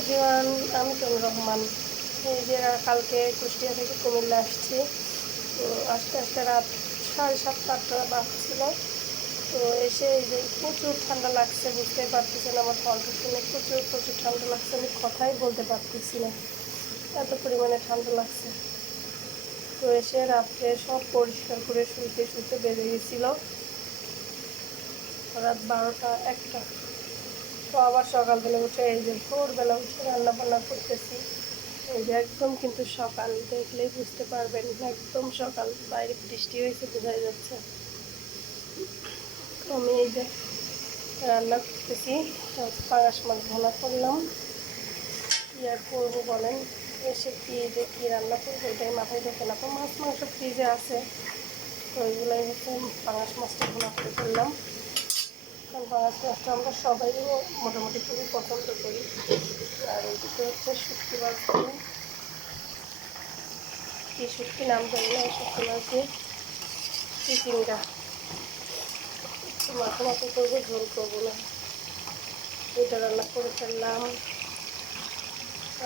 Everyone, আমি তনুর রহমান। এই যে কালকে কুষ্টিয়া থেকে কুমিল্লা আসছি। তো আস্তে আস্তে রাত 7:30-8টা বাজছিল। তো এসে এই যে প্রচুর ঠান্ডা লাগছে, বুঝতেই পারতেছেন আমার কণ্ঠ শুনে। প্রচুর প্রচুর ঠান্ডা লাগছে, আমি কথাই বলতে পারতেছি না, এত পরিমাণে ঠান্ডা লাগছে। তো এসে রাত্রে সব পরিষ্কার করে শুইতে শুইতে বেজে গেছিল রাত 12টা 1টা। তো আবার সকালবেলা উঠে এই যে ভোরবেলা উঠে রান্না বান্না করতেছি। এই যে একদম কিন্তু সকাল, দেখলেই বুঝতে পারবেন একদম সকাল। বাইরে বৃষ্টি হয়েছে, বোঝাই যাচ্ছে। তো আমি এই যে রান্না করতেছি, পাঙাশ মাছ ভানা করলাম। কী আর করবো বলেন, এসে কি যে কী রান্না করবো এটাই মাথায় ঢোকে না। তো মাছ মাংস ফ্রিজে আছে, তো ওইগুলোই হচ্ছে পাঙাশ মাছটা ভানা করে ফেললাম। কারণ পাঙাশ মাছটা আমরা সবাই মোটামুটি খুবই পছন্দ করি। আর এইদিকে হচ্ছে শুটকি মাছ দিয়ে, কী শুটকি নাম জানি না, শুটকি মাছ দিয়ে চিচিঙ্গা একটু মাথা মাথা করবো, ঝোল করবো না। এটা রান্না করে ফেললাম।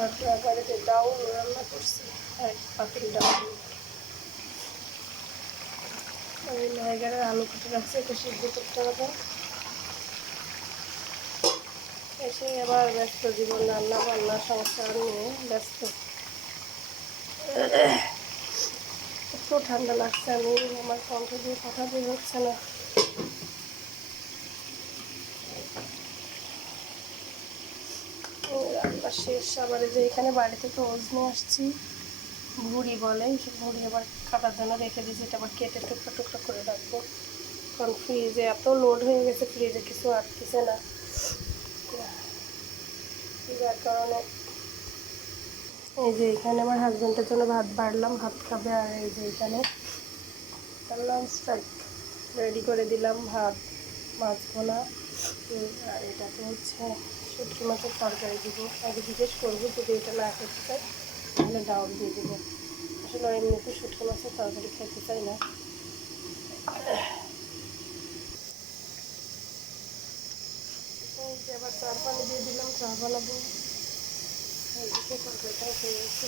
আর বাড়িতে ডাউল রান্না করছি, এক পাতিল ডাউল। আমি নায়গারের আলু কেটে রাখছি, এটা সিদ্ধ করতে হবে। এসে আবার ব্যস্ত জীবন, রান্না বান্না সংসার নিয়ে ব্যস্ত। এত ঠান্ডা লাগছে, আমার কণ্ঠ দিয়ে কথা বের হচ্ছে না। রান্না শেষ। আবার যে এখানে বাড়ি থেকে ওজ নিয়ে আসছি, ভুড়ি বলে, ভুড়ি আবার কাটার জন্য রেখে দিয়েছি। এটা আবার কেটে টুকরো টুকরো করে রাখবো, কারণ ফ্রিজে এত লোড হয়ে গেছে, ফ্রিজে কিছু আটকেছে না, যার কারণে এই যে এখানে আমার হাজব্যান্ডের জন্য ভাত বাড়লাম, ভাত খাবে। আর এই যে এখানে লাঞ্চ টাইপ রেডি করে দিলাম, ভাত, মাছ ভোনা। আর এটাতে হচ্ছে শুটকি মাছের তরকারি দিব। আগে জিজ্ঞেস করবো যদি এটা না খেতে চাই তাহলে ডাউল দিয়ে দেবো। আসলে এমনিতে শুটকি মাছের তরকারি খেতে চাই না। আবার চার পানি দিয়ে দিলাম, চা বানাবো। এইদিকে তরকারিটাও হয়ে গেছে।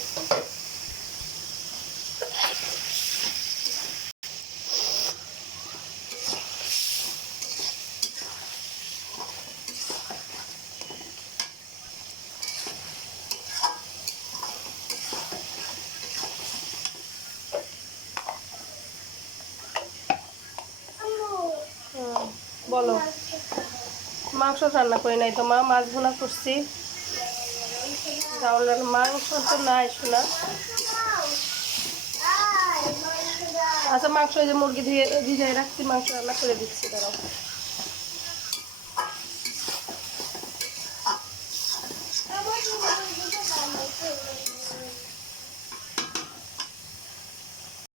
বলো, মাংস রান্না করি নাই তো মা, মাছ ভুনা করছি। ডাউল মাংস তো নাই শোনা। আচ্ছা, মাংস এই যে মুরগি ধুয়ে ভিজাই রাখছি, মাংস রান্না করে দিচ্ছি, দাঁড়াও।